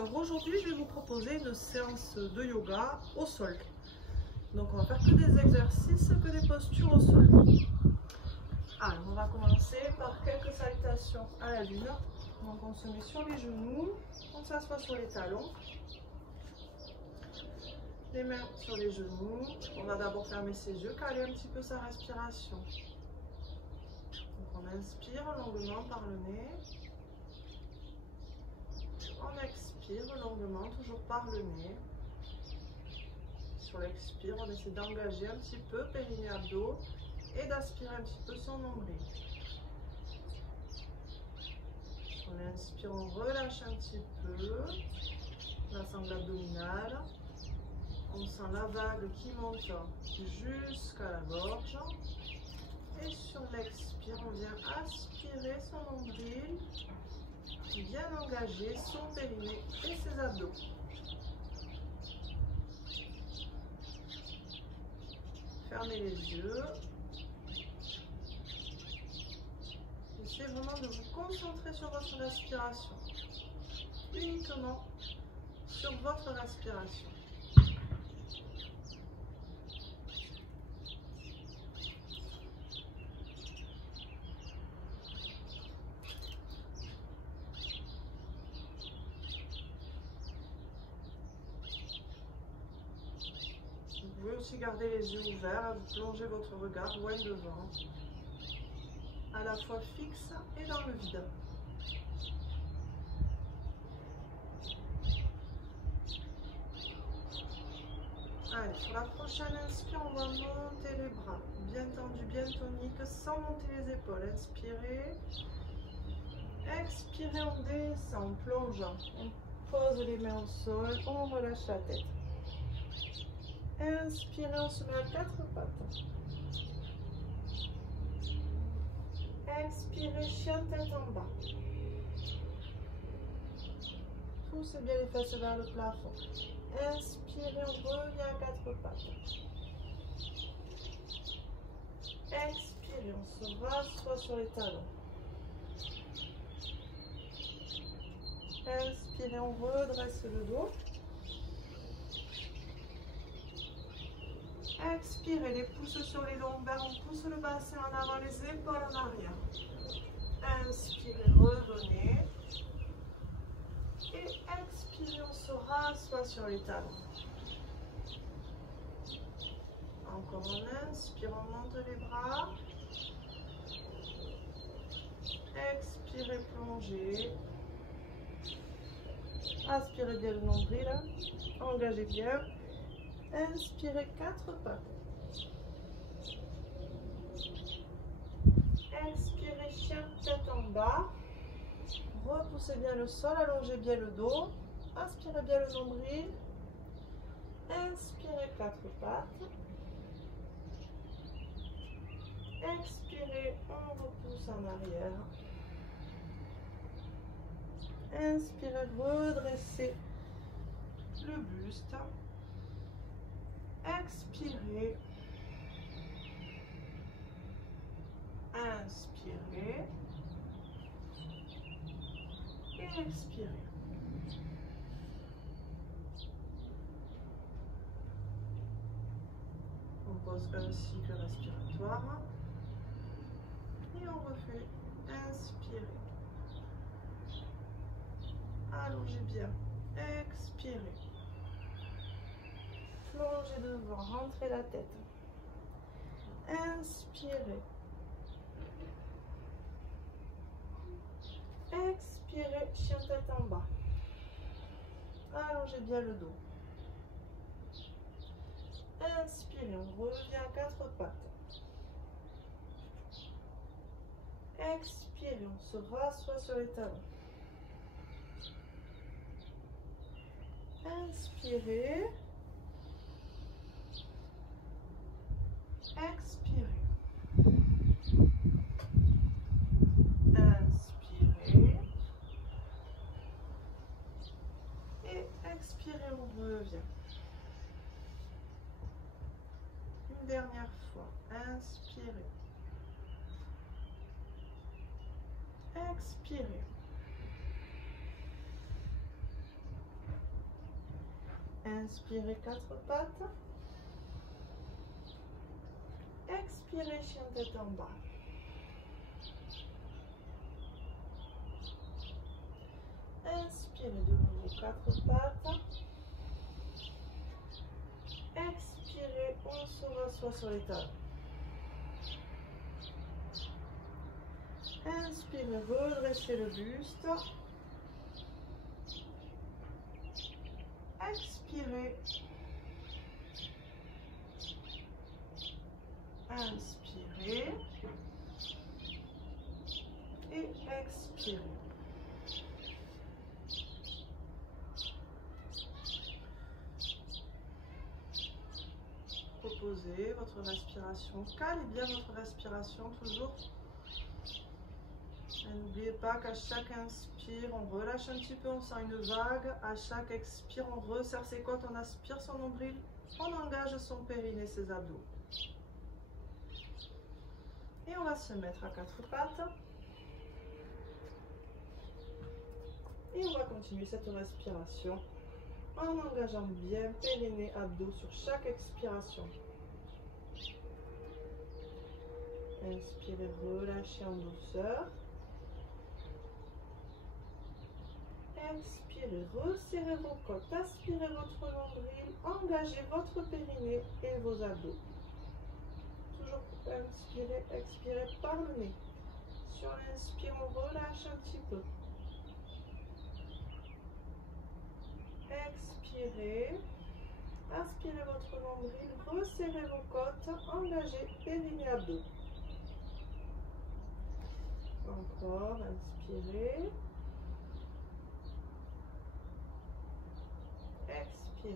Alors aujourd'hui, je vais vous proposer une séance de yoga au sol. Donc on va faire que des exercices, que des postures au sol. Alors on va commencer par quelques salutations à la lune. Donc on se met sur les genoux, on s'assoit sur les talons. Les mains sur les genoux. On va d'abord fermer ses yeux, caler un petit peu sa respiration. Donc on inspire longuement par le nez. On expire longuement, toujours par le nez. Sur l'expire, on essaie d'engager un petit peu périnée abdos et d'aspirer un petit peu son nombril. On inspire, on relâche un petit peu la sangle abdominale. On sent la vague qui monte jusqu'à la gorge. Et sur l'expire, on vient aspirer son nombril, bien engager son périnée et ses abdos. Fermez les yeux. Essayez vraiment de vous concentrer sur votre respiration. Uniquement sur votre respiration. Vous pouvez aussi garder les yeux ouverts, vous plongez votre regard loin devant, à la fois fixe et dans le vide. Allez, pour la prochaine inspire, on va monter les bras, bien tendus, bien toniques, sans monter les épaules. Inspirez, expirez, on descend, on plonge, on pose les mains au sol, on relâche la tête. Inspirez, on se met à quatre pattes. Expirez, chien tête en bas. Poussez bien les fesses vers le plafond. Inspirez, on revient à quatre pattes. Expirez, on se rassoit sur les talons. Inspirez, on redresse le dos. Expirez, les pouces sur les lombaires, on pousse le bassin en avant, les épaules en arrière. Inspirez, revenez. Et expirez, on se rassoit sur les talons. Encore on inspire, on monte les bras. Expirez, plongez. Aspirez bien le nombril. Engagez bien. Inspirez, quatre pattes. Expirez, chien tête en bas. Repoussez bien le sol, allongez bien le dos. Inspirez bien le nombril. Inspirez, quatre pattes. Expirez, on repousse en arrière. Inspirez, redressez le buste. Expirez. Inspirez. Et expirez. On pose un cycle respiratoire. Et on refait. Inspirez. Allongez bien. Expirez. Plongez devant, rentrez la tête. Inspirez. Expirez, chien tête en bas. Allongez bien le dos. Inspirez, on revient à quatre pattes. Expirez, on se rassoit sur les talons. Inspirez. Expirez. Inspirez. Et expirez, on revient. Une dernière fois. Inspirez. Expirez. Inspirez 4 pattes. Expirez, chien tête en bas. Inspirez de nouveau 4 pattes. Expirez, on se rassoit sur les talons. Inspirez, redressez le buste. Expirez. Inspirez. Et expirez. Proposez votre respiration. Calez bien votre respiration toujours. N'oubliez pas qu'à chaque inspire, on relâche un petit peu, on sent une vague. À chaque expire, on resserre ses côtes, on aspire son nombril, on engage son périnée, ses abdos. Et on va se mettre à 4 pattes. Et on va continuer cette respiration en engageant bien périnée, abdos sur chaque expiration. Inspirez, relâchez en douceur. Expirez, resserrez vos côtes, aspirez votre nombril, engagez votre périnée et vos abdos. Toujours inspirez, expirez par le nez. Sur l'inspire, on relâche un petit peu. Expirez, aspirez votre nombril, resserrez vos côtes, engagez périnée, abdos. Encore, inspirez. Expirez.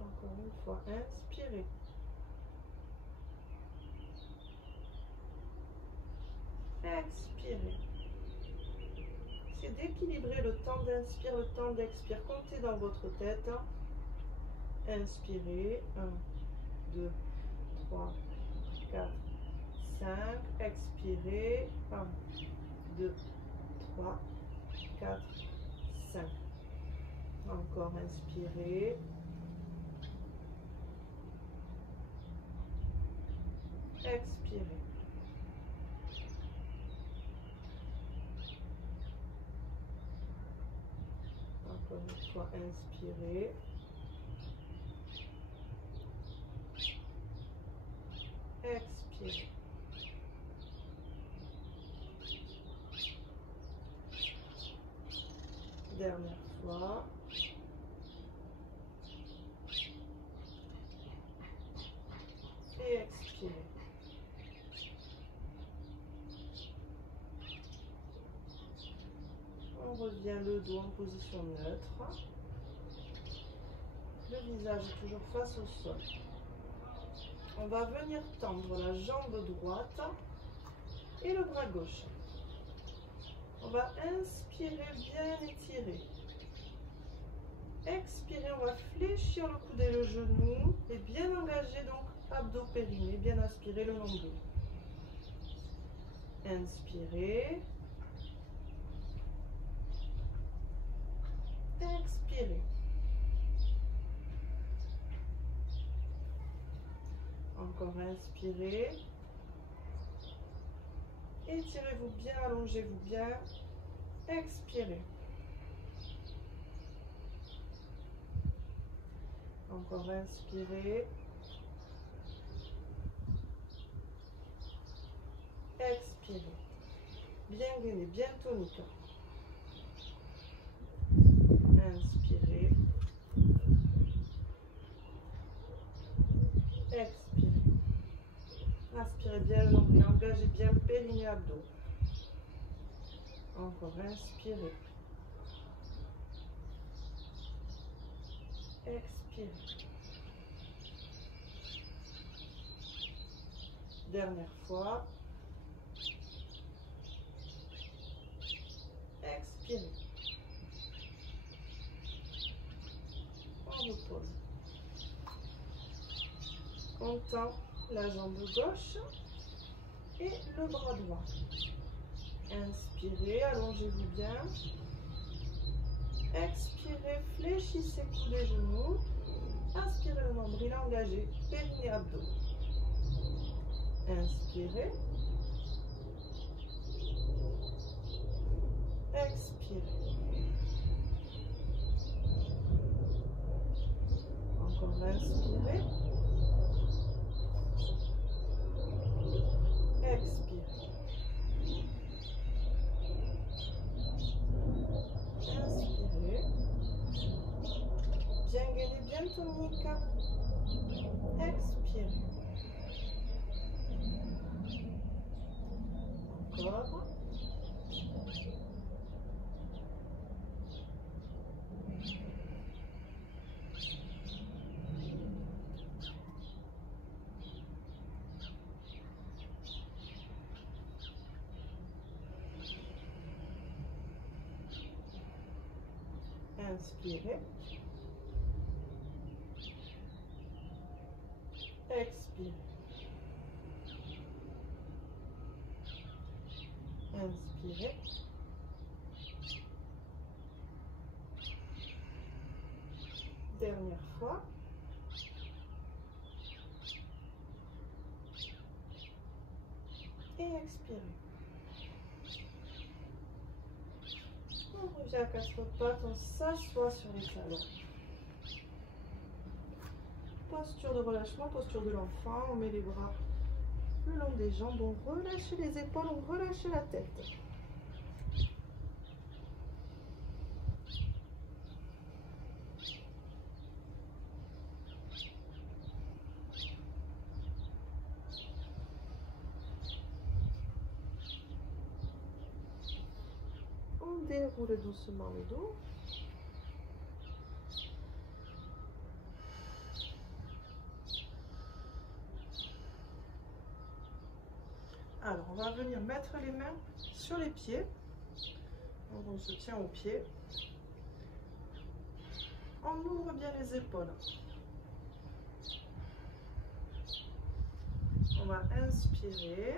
Encore une fois, inspirez. Expirez. C'est d'équilibrer le temps d'inspire, le temps d'expire. Comptez dans votre tête. Inspirez. 1, 2, 3, 4, 5. Expirez. 1, 2, 3, 4, 5. Encore inspirez. Expirez. Encore une fois, inspirez. Expirez. Dernière fois. Et expirez. On revient le dos en position neutre. Le visage est toujours face au sol. On va venir tendre la jambe droite et le bras gauche. On va inspirer, bien étirer. Expirez, on va fléchir le coude et le genou et bien engager donc abdos périnée, bien aspirer le nombril. Inspirez. Expirez. Encore inspirez. Étirez-vous bien, allongez-vous bien. Expirez. Encore inspirez. Expirez. Bien gainé, bien tonique. Inspirez. Expirez. Inspirez bien le nombril, engagez bien périnée, abdos. Encore inspirez. Expirez. Dernière fois. Expirez. On repose. On tend la jambe gauche et le bras droit. Inspirez, allongez-vous bien. Expirez, fléchissez les genoux. Inspirez le nombril engagé, périnée abdos. Inspirez. Expirez. Encore inspirez. Expirez. Inspirez. Bien gainé, bien tonique. Expirez. Encore. Inspirez. Expirez. Inspirez. Dernière fois. Et expirez. On revient à quatre pattes, on s'assoit sur les talons. Posture de relâchement, posture de l'enfant, on met les bras le long des jambes, on relâche les épaules, on relâche la tête. On déroule doucement le dos. Alors, on va venir mettre les mains sur les pieds. Donc, on se tient aux pieds. On ouvre bien les épaules. On va inspirer.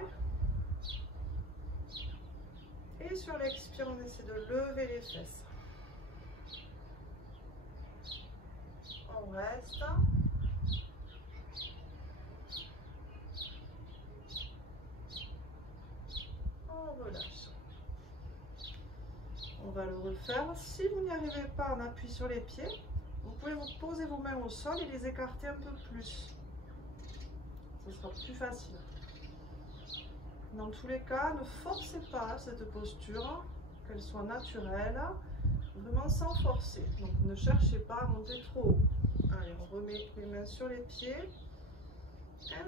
Et sur l'expire, on essaie de lever les fesses. On reste. On relâche. On va le refaire. Si vous n'y arrivez pas, on appuie sur les pieds. Vous pouvez vous poser vos mains au sol et les écarter un peu plus. Ce sera plus facile. Dans tous les cas, ne forcez pas cette posture, qu'elle soit naturelle, vraiment sans forcer. Donc ne cherchez pas à monter trop haut. Allez, on remet les mains sur les pieds.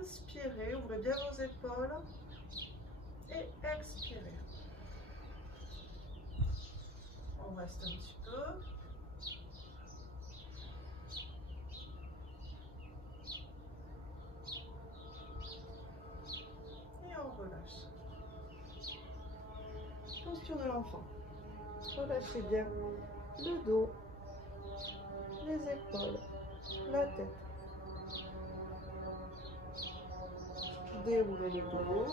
Inspirez, ouvrez bien vos épaules. Et expirez. On reste un petit peu. Et on relâche. Posture de l'enfant. Relâchez bien le dos, les épaules, la tête. Déroulez le dos.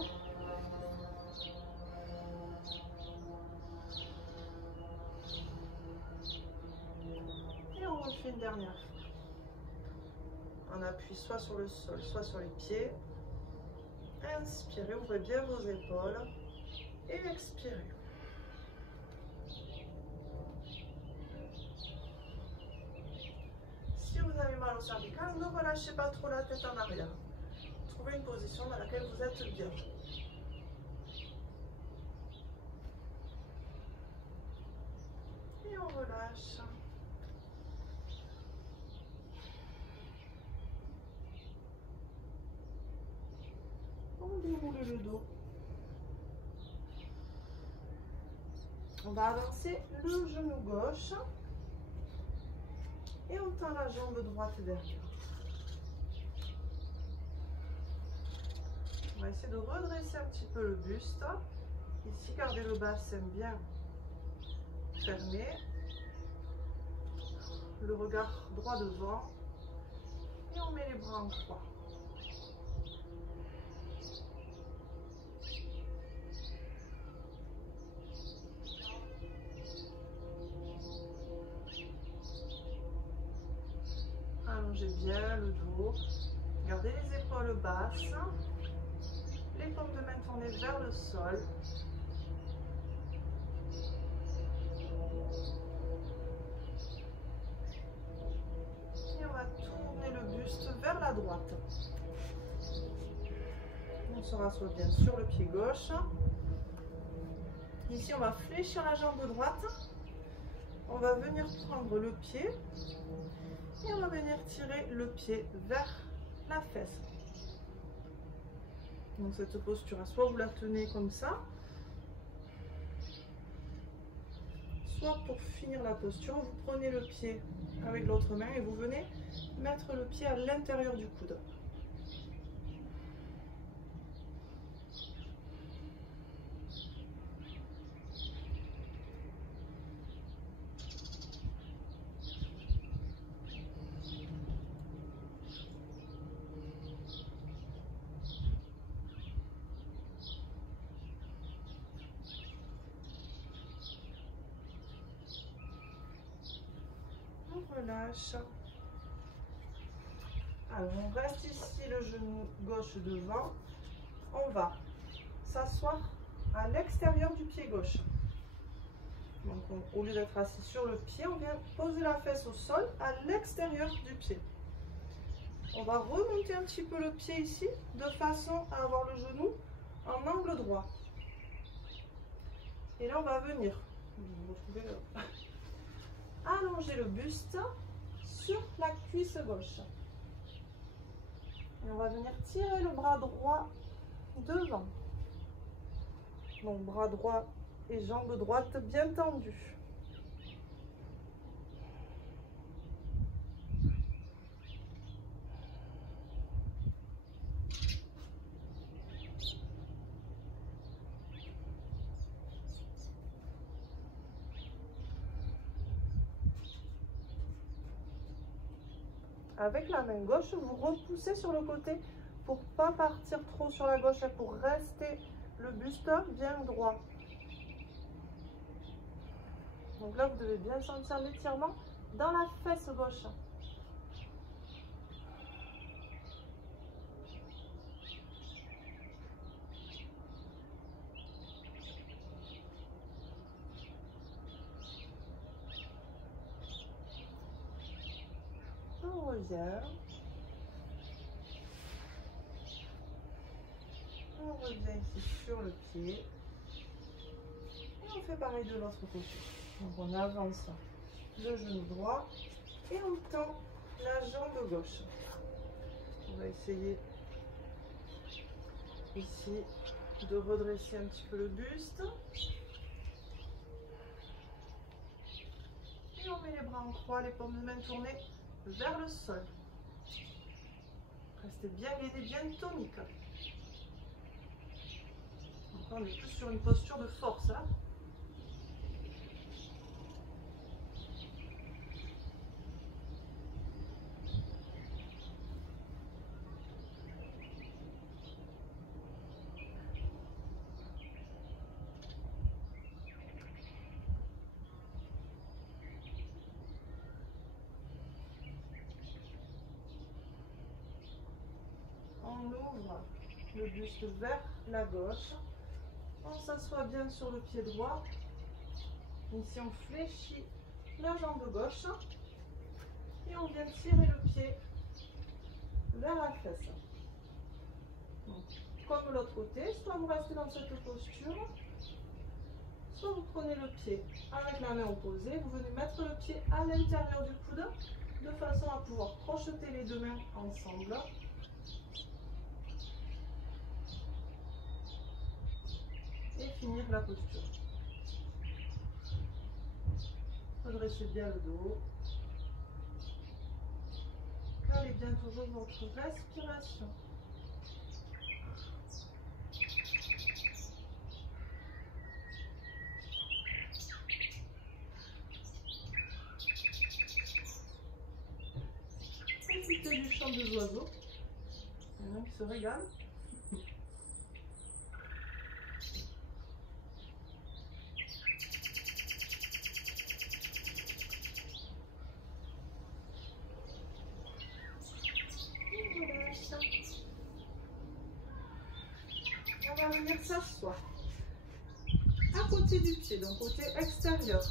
Et on refait une dernière fois. On appuie soit sur le sol, soit sur les pieds. Inspirez, ouvrez bien vos épaules. Et expirez. Si vous avez mal au cervical, ne relâchez pas trop la tête en arrière. Trouvez une position dans laquelle vous êtes bien. Et on relâche. On déroule le dos. On va avancer le genou gauche. Et on tend la jambe droite derrière. On va essayer de redresser un petit peu le buste. Ici, gardez le bassin bien fermé. Le regard droit devant. Et on met les bras en croix. Allongez bien le dos. Gardez les épaules basses. Les paumes de main tournées vers le sol. Et on va tourner le buste vers la droite. On se rassoit bien sur le pied gauche. Ici, on va fléchir la jambe droite. On va venir prendre le pied et on va venir tirer le pied vers la fesse. Donc cette posture, soit vous la tenez comme ça, soit pour finir la posture, vous prenez le pied avec l'autre main et vous venez mettre le pied à l'intérieur du coude. Relâche. Alors on reste ici le genou gauche devant. On va s'asseoir à l'extérieur du pied gauche. Donc au lieu d'être assis sur le pied, on vient poser la fesse au sol à l'extérieur du pied. On va remonter un petit peu le pied ici de façon à avoir le genou en angle droit. Et là on va venir allonger le buste sur la cuisse gauche. Et on va venir tirer le bras droit devant. Donc bras droit et jambe droite bien tendues. Avec la main gauche, vous repoussez sur le côté pour ne pas partir trop sur la gauche, pour rester le buste bien droit. Donc là, vous devez bien sentir l'étirement dans la fesse gauche. On revient. On revient ici sur le pied. Et on fait pareil de l'autre côté. Donc on avance le genou droit et on tend la jambe gauche. On va essayer ici de redresser un petit peu le buste. Et on met les bras en croix, les paumes de main tournées vers le sol. Restez bien gainé, bien tonique. Donc on est plus sur une posture de force. Hein. On ouvre le buste vers la gauche. On s'assoit bien sur le pied droit. Ici, on fléchit la jambe gauche. Et on vient tirer le pied vers la fesse. Donc, comme l'autre côté, soit vous restez dans cette posture, soit vous prenez le pied avec la main opposée. Vous venez mettre le pied à l'intérieur du coude de façon à pouvoir crocheter les deux mains ensemble. Et finir la posture. Redressez bien le dos. Calez bien toujours votre respiration. Profitez du chant des oiseaux. Il y en a qui se régalent. on va venir s'asseoir à côté du pied, donc côté extérieur.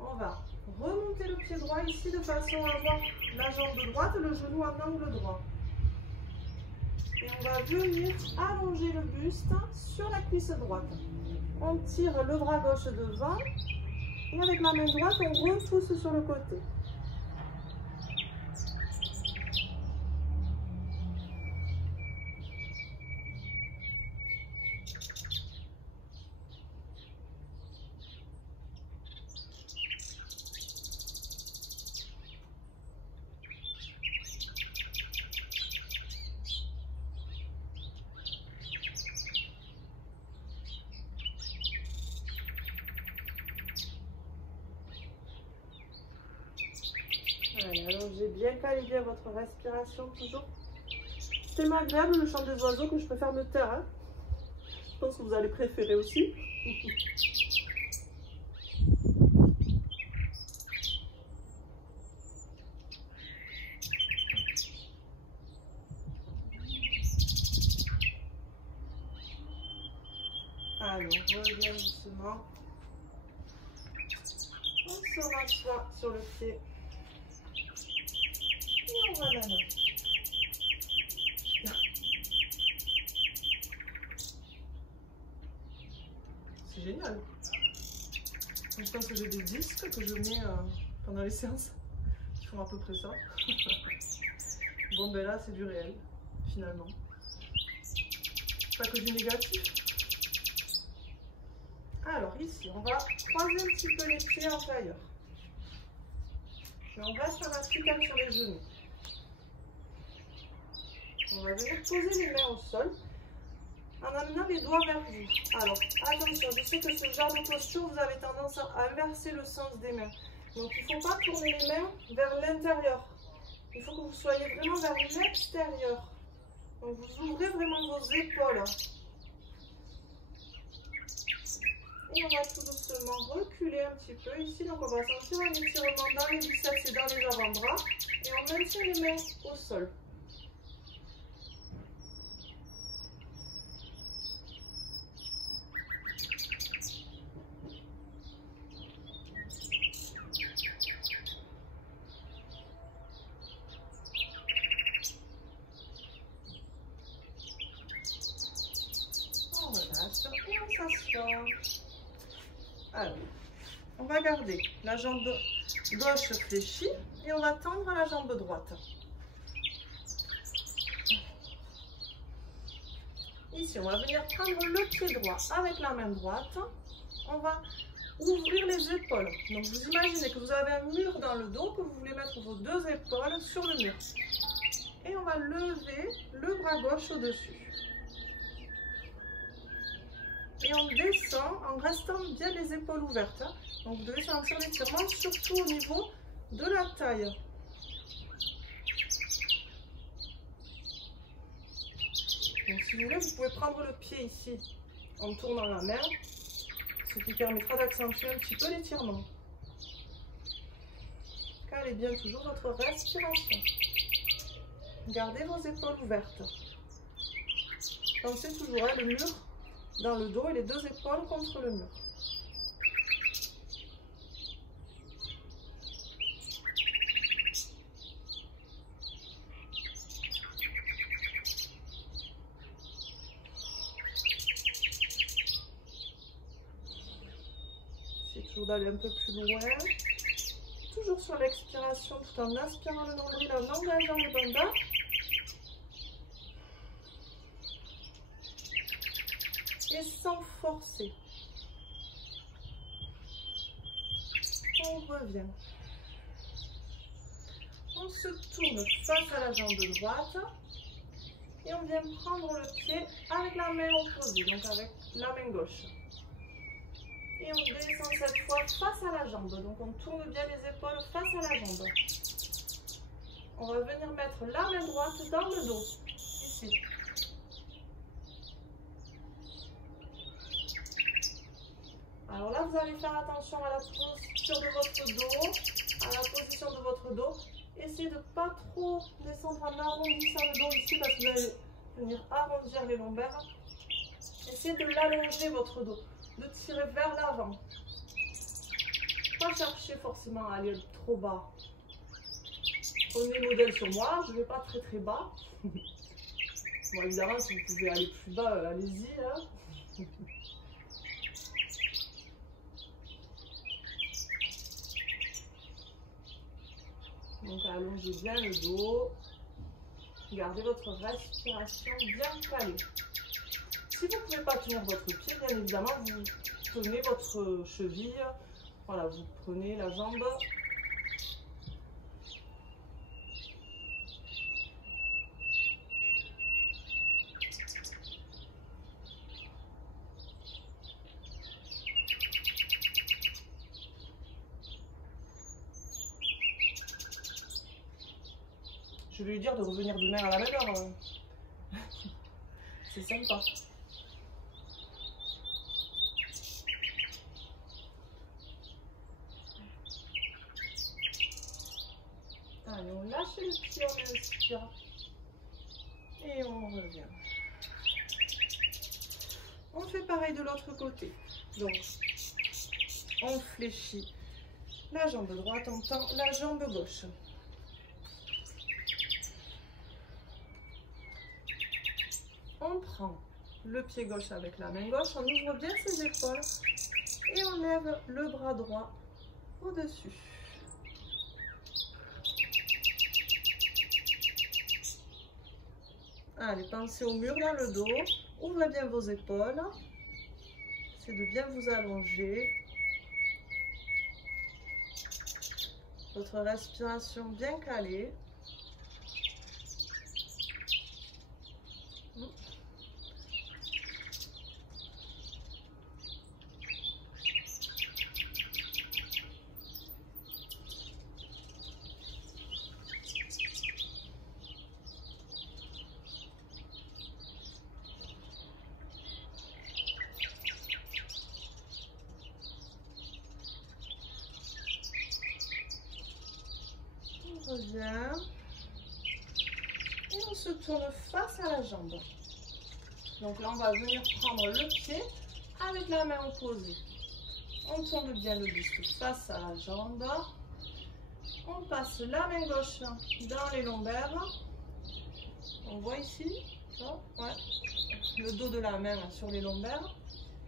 On va remonter le pied droit ici de façon à avoir la jambe droite, le genou en angle droit. Et on va venir allonger le buste sur la cuisse droite. On tire le bras gauche devant et avec la main droite, on repousse sur le côté. Allez, allongez bien, calibrez votre respiration toujours. C'est tellement agréable le chant des oiseaux que je préfère me taire. Hein. Je pense que vous allez préférer aussi. Allez, on revient doucement. On se rassoit sur le pied. Et on va la main. C'est génial. Je pense que j'ai des disques que je mets pendant les séances. Ils font à peu près ça. Bon, ben là, c'est du réel, finalement. Pas que du négatif. Alors, ici, on va croiser un petit peu les pieds en tailleur. Et on reste en appliquant sur les genoux. On va venir poser les mains au sol en amenant les doigts vers vous. Alors, attention, je sais que ce genre de posture, vous avez tendance à inverser le sens des mains. Donc, il ne faut pas tourner les mains vers l'intérieur. Il faut que vous soyez vraiment vers l'extérieur. Donc, vous ouvrez vraiment vos épaules. Et on va tout doucement reculer un petit peu ici. Donc, on va sentir un étirement dans les biceps et dans les avant-bras. Et on maintient les mains au sol. On relâche et on s'assoit. Alors, on va garder la jambe gauche fléchie et on va tendre la jambe droite. Ici, on va venir prendre le pied droit avec la main droite. On va ouvrir les épaules. Donc, vous imaginez que vous avez un mur dans le dos, que vous voulez mettre vos deux épaules sur le mur. Et on va lever le bras gauche au-dessus. Et on descend en restant bien les épaules ouvertes. Hein. Donc vous devez sentir l'étirement surtout au niveau de la taille. Donc si vous voulez, vous pouvez prendre le pied ici en tournant la main, ce qui permettra d'accentuer un petit peu l'étirement. Calez bien toujours votre respiration. Gardez vos épaules ouvertes. Pensez toujours à le mur dans le dos et les deux épaules contre le mur. Essayez toujours d'aller un peu plus loin. Toujours sur l'expiration tout en aspirant le nombril, en engageant les bandas. Et sans forcer. On revient. On se tourne face à la jambe droite. Et on vient prendre le pied avec la main opposée, donc avec la main gauche. Et on descend cette fois face à la jambe. Donc on tourne bien les épaules face à la jambe. On va venir mettre la main droite dans le dos. Ici. Alors là, vous allez faire attention à la posture de votre dos, à la position de votre dos. Essayez de ne pas trop descendre en arrondissant le dos ici parce que vous allez venir arrondir les lombaires. Essayez de l'allonger votre dos, de tirer vers l'avant. Pas chercher forcément à aller trop bas. Prenez modèle sur moi, je ne vais pas très bas. Bon, évidemment, si vous pouvez aller plus bas, allez-y. Hein. Donc allongez bien le dos. Gardez votre respiration bien calée. Si vous ne pouvez pas tenir votre pied, bien évidemment, vous tenez votre cheville. Voilà, vous prenez la jambe. Je vais lui dire de revenir demain à la même heure. C'est sympa. Allez, on lâche le pied, on inspire. Et on revient. On fait pareil de l'autre côté. Donc, on fléchit la jambe droite, on tend la jambe gauche. On prend le pied gauche avec la main gauche, on ouvre bien ses épaules et on lève le bras droit au-dessus. Allez, pensez au mur dans le dos, ouvrez bien vos épaules, essayez de bien vous allonger. Votre respiration bien calée. On revient et on se tourne face à la jambe. Donc là, on va venir prendre le pied avec la main opposée. On tourne bien le buste face à la jambe. On passe la main gauche dans les lombaires. On voit ici, ouais, le dos de la main sur les lombaires.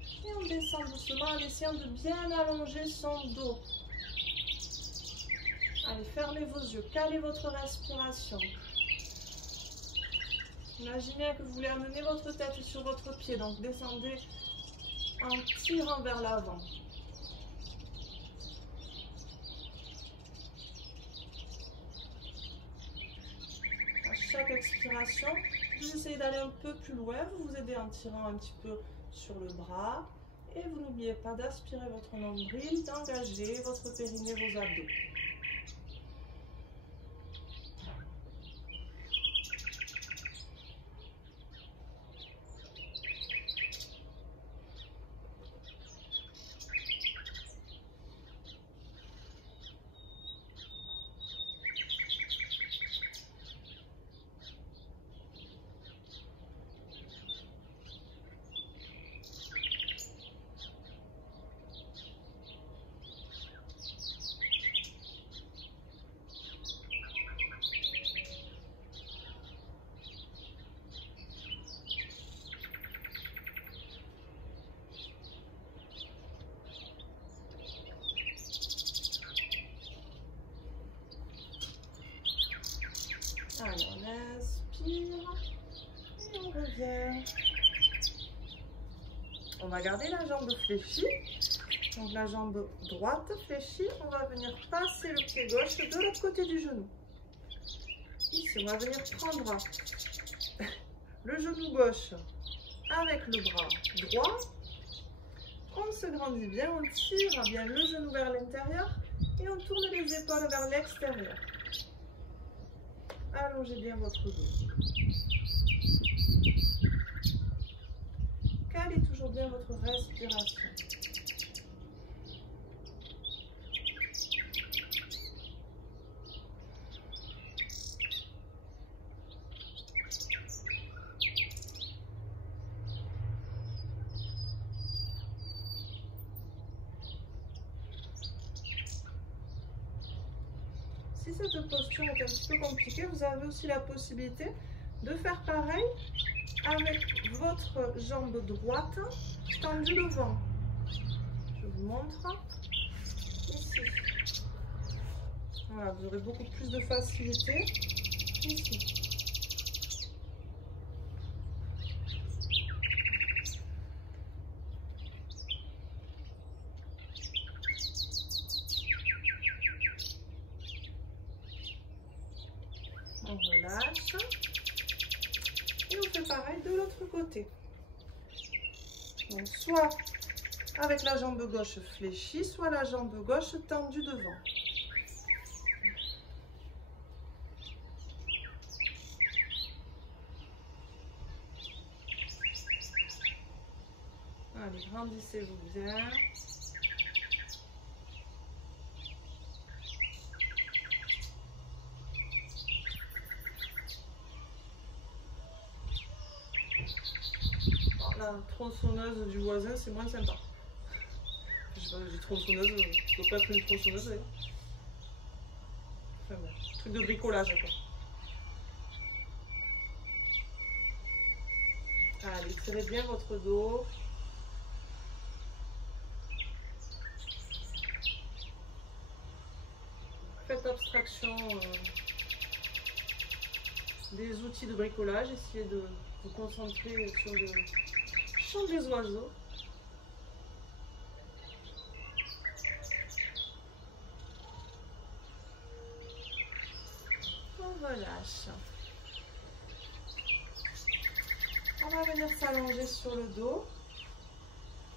Et on descend doucement en essayant de bien allonger son dos. Allez, fermez vos yeux, calez votre respiration. Imaginez que vous voulez amener votre tête sur votre pied, donc descendez en tirant vers l'avant. À chaque expiration, vous essayez d'aller un peu plus loin, vous vous aidez en tirant un petit peu sur le bras. Et vous n'oubliez pas d'aspirer votre nombril, d'engager votre périnée, vos abdos. Allez, on inspire et on revient. On va garder la jambe fléchie. Donc la jambe droite fléchie, on va venir passer le pied gauche de l'autre côté du genou. Ici, on va venir prendre le genou gauche avec le bras droit. On se grandit bien, on tire bien le genou vers l'intérieur et on tourne les épaules vers l'extérieur. Allongez bien votre dos. Calez toujours bien votre respiration. si cette posture est un petit peu compliquée, vous avez aussi la possibilité de faire pareil avec votre jambe droite tendue devant. Je vous montre ici. Voilà, vous aurez beaucoup plus de facilité ici. On relâche. Et on fait pareil de l'autre côté. Donc soit avec la jambe gauche fléchie, soit la jambe gauche tendue devant. Allez, grandissez-vous bien. La tronçonneuse du voisin, c'est moins sympa. Je sais pas, j'ai tronçonneuse, ça doit pas être une tronçonneuse d'ailleurs. Enfin bon, truc de bricolage quoi. Allez, tirez bien votre dos. Faites abstraction des outils de bricolage. Essayez de vous concentrer sur le chant des oiseaux. On relâche. On va venir s'allonger sur le dos.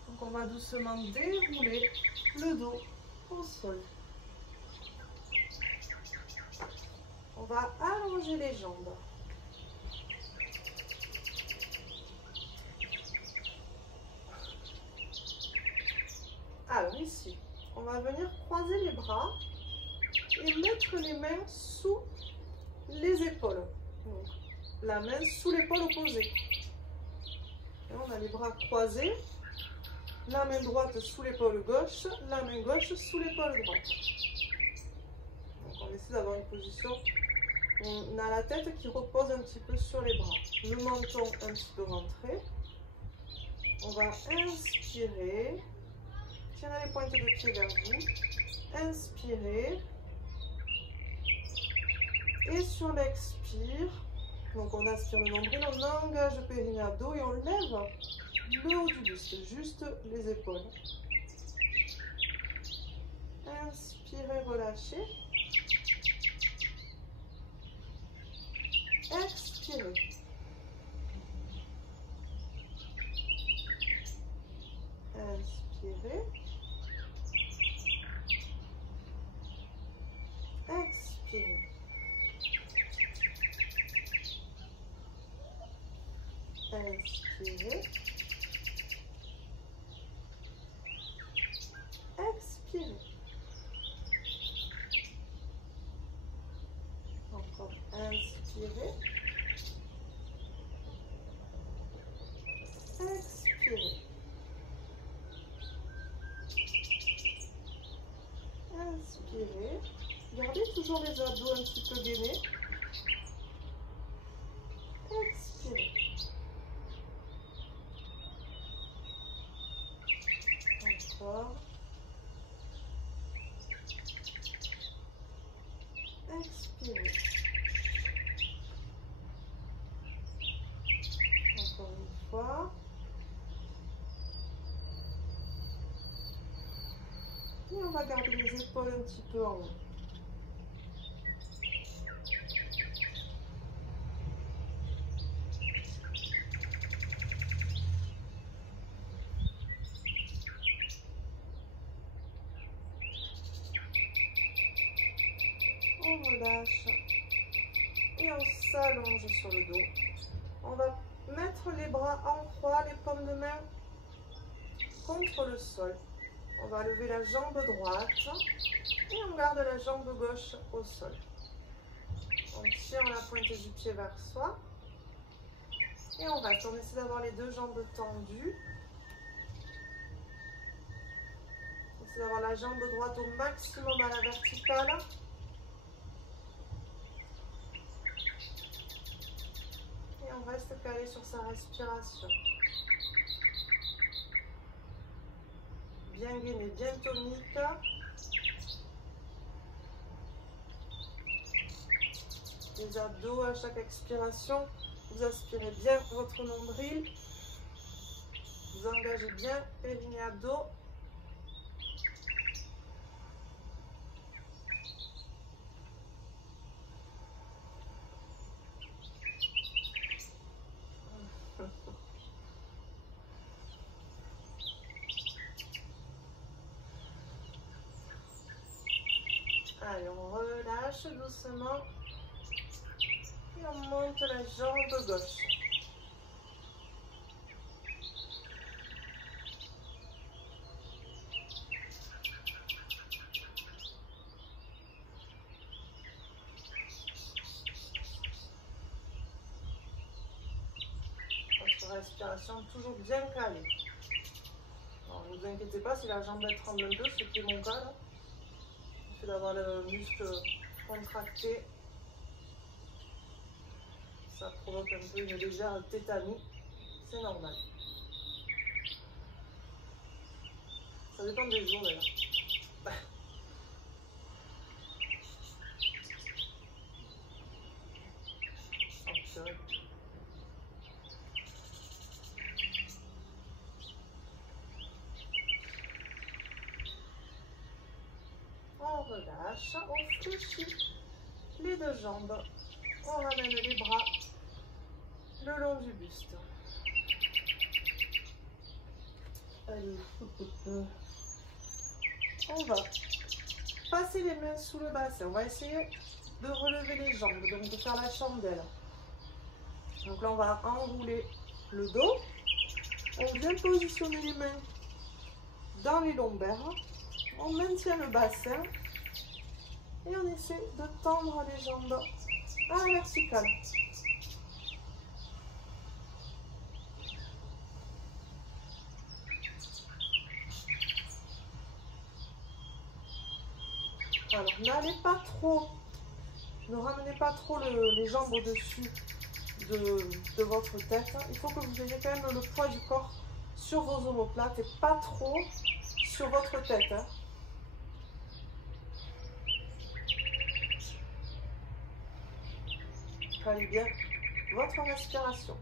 Donc on va doucement dérouler le dos au sol. On va allonger les jambes. Alors ici, on va venir croiser les bras et mettre les mains sous les épaules. Donc, la main sous l'épaule opposée. Et on a les bras croisés, la main droite sous l'épaule gauche, la main gauche sous l'épaule droite. Donc on essaie d'avoir une position où on a la tête qui repose un petit peu sur les bras. Le menton un petit peu rentré. On va inspirer. Tirez les pointes de pied vers vous. Inspirez. Et sur l'expire, donc on aspire le nombril, on engage le périnée abdos et on lève le haut du buste, juste les épaules. Inspirez, relâchez. Expirez. Inspirez. Expirez. Inspirez. Expirez. Encore inspirez. Expirez. Inspirez. Gardez toujours les abdos un petit peu gainés. Expirez. Encore. Expirez. Encore une fois. Et on va garder les épaules un petit peu en haut. On relâche et on s'allonge sur le dos. On va mettre les bras en croix, les paumes de main contre le sol. On va lever la jambe droite et on garde la jambe gauche au sol. On tire la pointe du pied vers soi et on reste. On essaie d'avoir les deux jambes tendues. On essaie d'avoir la jambe droite au maximum à la verticale. reste calé sur sa respiration. Bien gainé, bien tonique. Les abdos à chaque expiration. Vous aspirez bien votre nombril. Vous engagez bien périnée abdos. Allez, on relâche doucement et on monte la jambe gauche. Votre respiration toujours bien calée. Alors, ne vous inquiétez pas si la jambe tremble un peu, ce qui est mon cas là. Le fait d'avoir le muscle contracté, ça provoque un peu une légère tétanie, c'est normal. Ça dépend des jours d'ailleurs. On relâche, on fléchit les deux jambes, on ramène les bras le long du buste. Allez, on va passer les mains sous le bassin, on va essayer de relever les jambes, donc de faire la chandelle. Donc là on va enrouler le dos, on vient positionner les mains dans les lombaires, on maintient le bassin et on essaie de tendre les jambes à la verticale. Alors n'allez pas trop, ne ramenez pas trop les jambes au-dessus de votre tête. Il faut que vous ayez quand même le poids du corps sur vos omoplates et pas trop sur votre tête. Calez bien votre respiration.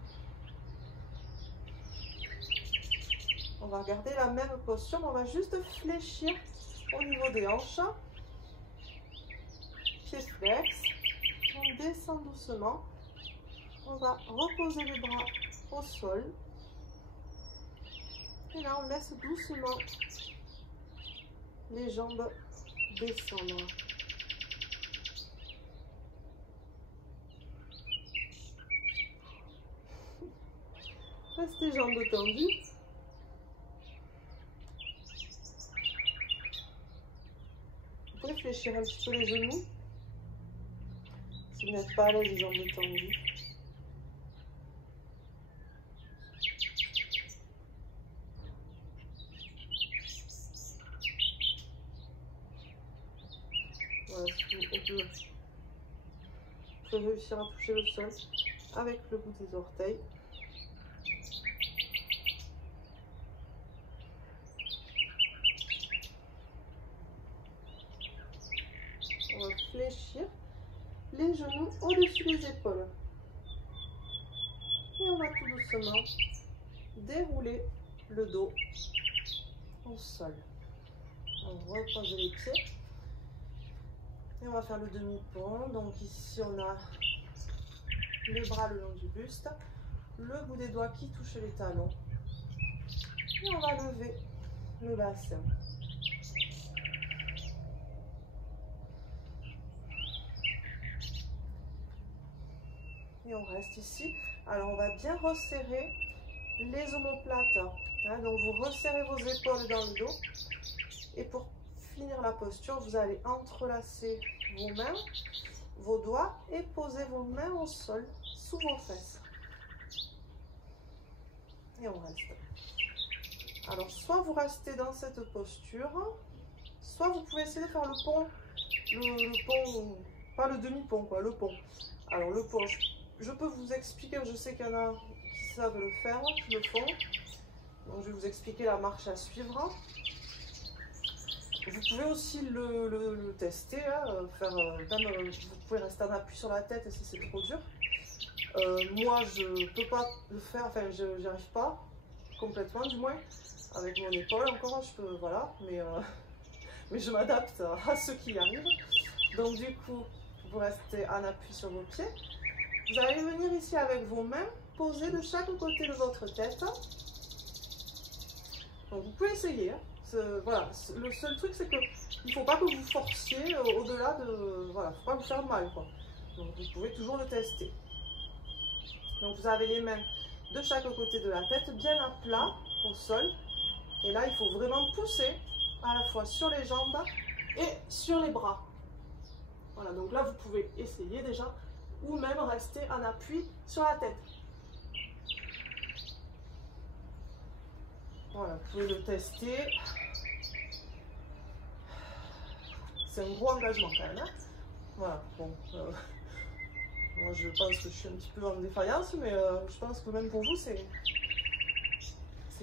On va garder la même posture, on va juste fléchir au niveau des hanches. Pieds flex. On descend doucement. On va reposer les bras au sol. Et là, on laisse doucement les jambes descendre. Restez jambes tendues. Vous pouvez fléchir un petit peu les genoux. Si vous n'êtes pas à l'aise, les jambes tendues. Voilà, on peut réussir à toucher le sol avec le bout des orteils. On va fléchir les genoux au-dessus des épaules. Et on va tout doucement dérouler le dos au sol. On repose les pieds. Et on va faire le demi-pont. Donc ici, on a les bras le long du buste, le bout des doigts qui touche les talons. Et on va lever le bassin. Et on reste ici. Alors on va bien resserrer les omoplates. Hein, donc vous resserrez vos épaules dans le dos. Et pour finir la posture, vous allez entrelacer vos mains, vos doigts et poser vos mains au sol sous vos fesses. Et on reste. Alors soit vous restez dans cette posture, soit vous pouvez essayer de faire le pont, pas le demi-pont, quoi, le pont. Alors le pont, je peux vous expliquer, je sais qu'il y en a qui savent le faire, qui le font. Donc je vais vous expliquer la marche à suivre. Vous pouvez aussi le tester, hein, faire, même, vous pouvez rester en appui sur la tête si c'est trop dur. Moi je ne peux pas le faire, enfin je n'y arrive pas complètement du moins, avec mon épaule encore, je peux, voilà, mais je m'adapte à ceux qui y arrivent. Donc du coup, vous restez en appui sur vos pieds. Vous allez venir ici avec vos mains posées de chaque côté de votre tête. Donc vous pouvez essayer. Hein. Voilà. Le seul truc, c'est qu'il ne faut pas que vous forciez au-delà de... Voilà, il ne faut pas vous faire mal, quoi. Donc vous pouvez toujours le tester. Donc vous avez les mains de chaque côté de la tête, bien à plat au sol. Et là, il faut vraiment pousser à la fois sur les jambes et sur les bras. Voilà, donc là, vous pouvez essayer déjà, ou même rester en appui sur la tête. Voilà, vous pouvez le tester. C'est un gros engagement quand même. Hein. Voilà, bon. Moi, je pense que je suis un petit peu en défaillance, mais je pense que même pour vous, c'est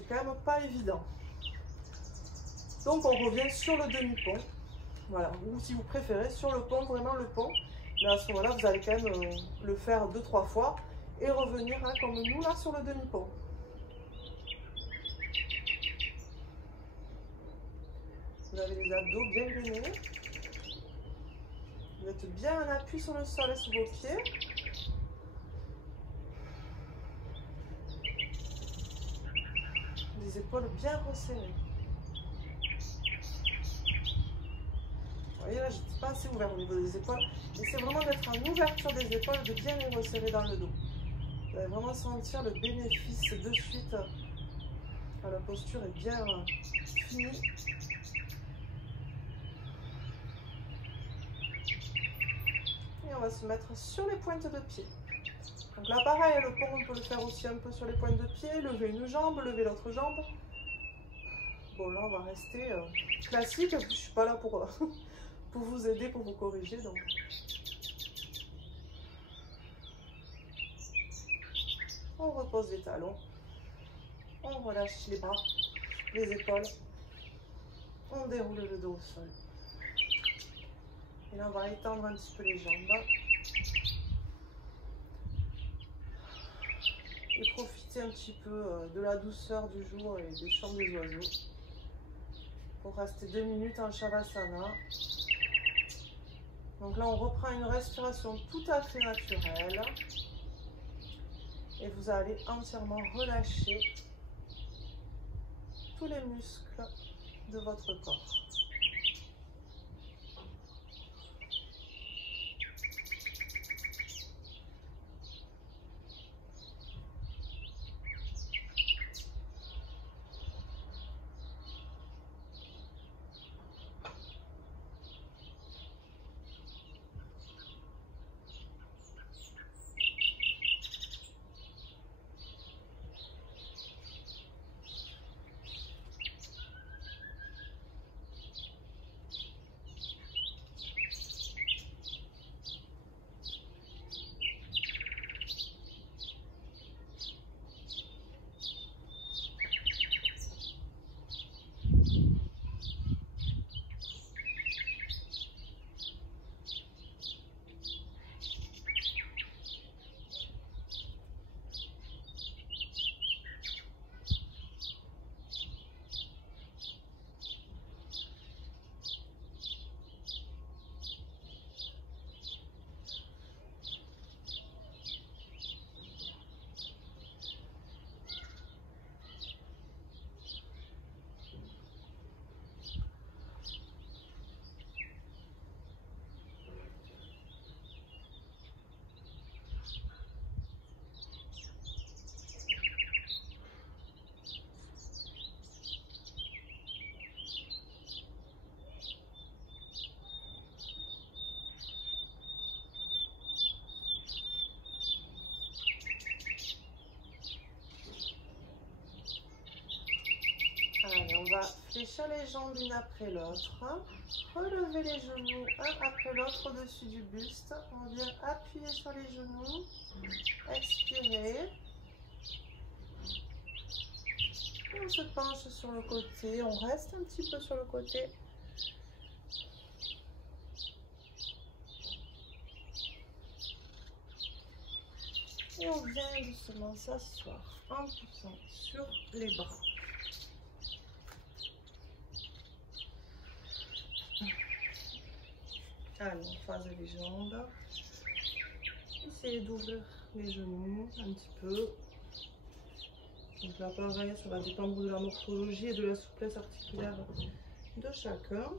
quand même pas évident. Donc, on revient sur le demi-pont. Voilà, ou si vous préférez, sur le pont, vraiment le pont. Mais à ce moment-là, vous allez quand même le faire 2-3 fois et revenir hein, comme nous, là, sur le demi-pont. Vous avez les abdos bien gainés. Vous êtes bien en appui sur le sol et sur vos pieds. Les épaules bien resserrées. Vous voyez là, je n'étais pas assez ouvert au niveau des épaules. Et c'est vraiment d'être en ouverture des épaules, de bien les resserrer dans le dos. Vous allez vraiment sentir le bénéfice de suite. La posture est bien finie. Et on va se mettre sur les pointes de pied. Donc là pareil, le pont on peut le faire aussi un peu sur les pointes de pied, lever une jambe, lever l'autre jambe. Bon là on va rester classique, je ne suis pas là pour, pour vous aider, pour vous corriger. Donc. On repose les talons, on relâche les bras, les épaules, on déroule le dos au sol. Et là on va étendre un petit peu les jambes. Et profiter un petit peu de la douceur du jour et des chants des oiseaux. Pour rester 2 minutes en Shavasana. Donc là, on reprend une respiration tout à fait naturelle. Et vous allez entièrement relâcher tous les muscles de votre corps. Allez, on va fléchir les jambes l'une après l'autre. Relever les genoux un après l'autre au-dessus du buste. On vient appuyer sur les genoux. se penche sur le côté, on reste un petit peu sur le côté. Et on vient doucement s'asseoir en poussant sur les bras. Allez, on croise les jambes. Essayez d'ouvrir les genoux un petit peu. Donc là, pareil, ça va dépendre de la morphologie et de la souplesse articulaire de chacun.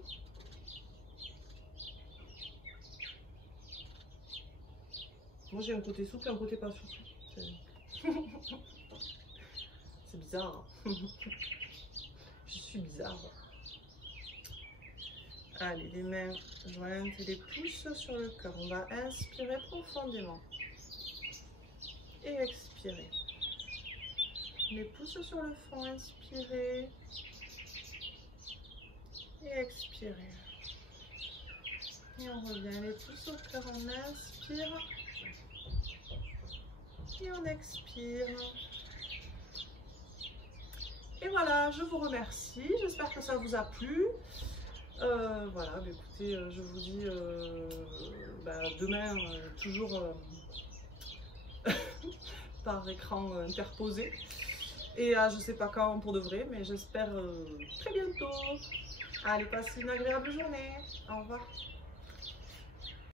Moi, j'ai un côté souple et un côté pas souple. C'est bizarre. Je suis bizarre. Allez, les mains jointes et les pouces sur le cœur. On va inspirer profondément. Et expirer. Les pouces sur le front, inspirez. Et expirez. Et on revient les pouces au cœur, on inspire. Et on expire. Et voilà, je vous remercie. J'espère que ça vous a plu. Voilà, bah écoutez, je vous dis demain, toujours par écran interposé. Et je sais pas quand pour de vrai, mais j'espère très bientôt. Allez, passez une agréable journée. Au revoir.